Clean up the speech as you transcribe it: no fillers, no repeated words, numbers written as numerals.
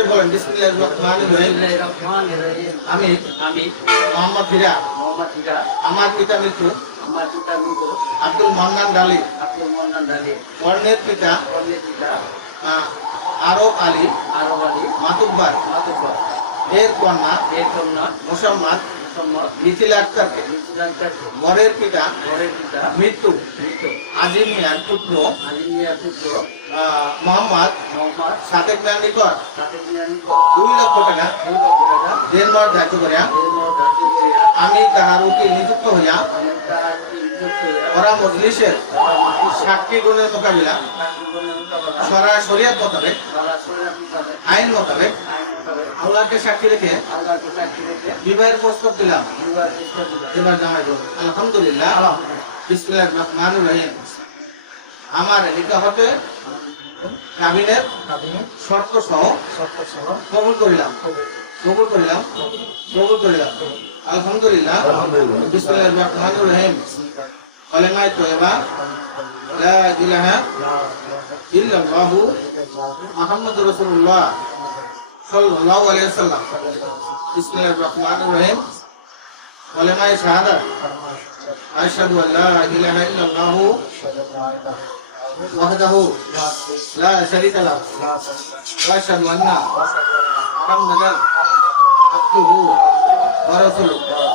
সে বলেন বিসমিল্লাহির রহমানির রহিম। আমি মোহাম্মদ হীরা আমার পিতা মৃত্যু আব্দুল মান্নান ডালি কর্ণের পিতা আরব আলী মাতুব্বার এর কন্যা মোসাম্মদ মিথিলা আক্তারকে বরের পিতা মৃত্যু আজিম মিয়ার পুত্র মোহাম্মদ সাদেক মিয়ার নিকট 2 লক্ষ টাকা দেনমর ধার্য করিয়া আমি তাহার উকিল নিযুক্ত হইয়া ওরা মজলিসের সাক্ষী গুণের মোকাবিলা শরিয়াত মোতাবেক আইন মোতাবেক আল্লাহকে সাক্ষী রেখে বিবাহের প্রস্তাব দিলাম। এবার জামাই বলুন আলহামদুলিল্লাহ বিসমিল্লাহির রহমানির রহিম। আমার নিকাহ হতে কাবিনের শর্ত সহ কবুল করিলাম আলহামদুলিল্লাহ বিসমিল্লাহির রহমানির রহিম। কালেমায়ে তয়্যিবা লা ইলাহা ইল্লাল্লাহু মুহাম্মাদুর রাসূলুল্লাহ সাল্লাল্লাহু আলাইহি ওয়াসাল্লাম। বিসমিল্লাহির রহমানির রহিম। কালেমায়ে শাহাদাত আশহাদু আল্লা ইলাহা ইল্লাল্লাহু ওয়াহদাহু লা শারীকা লাহু ওয়া আশহাদু আন্না মুহাম্মাদান আবদুহু ওয়া রাসূলুহু।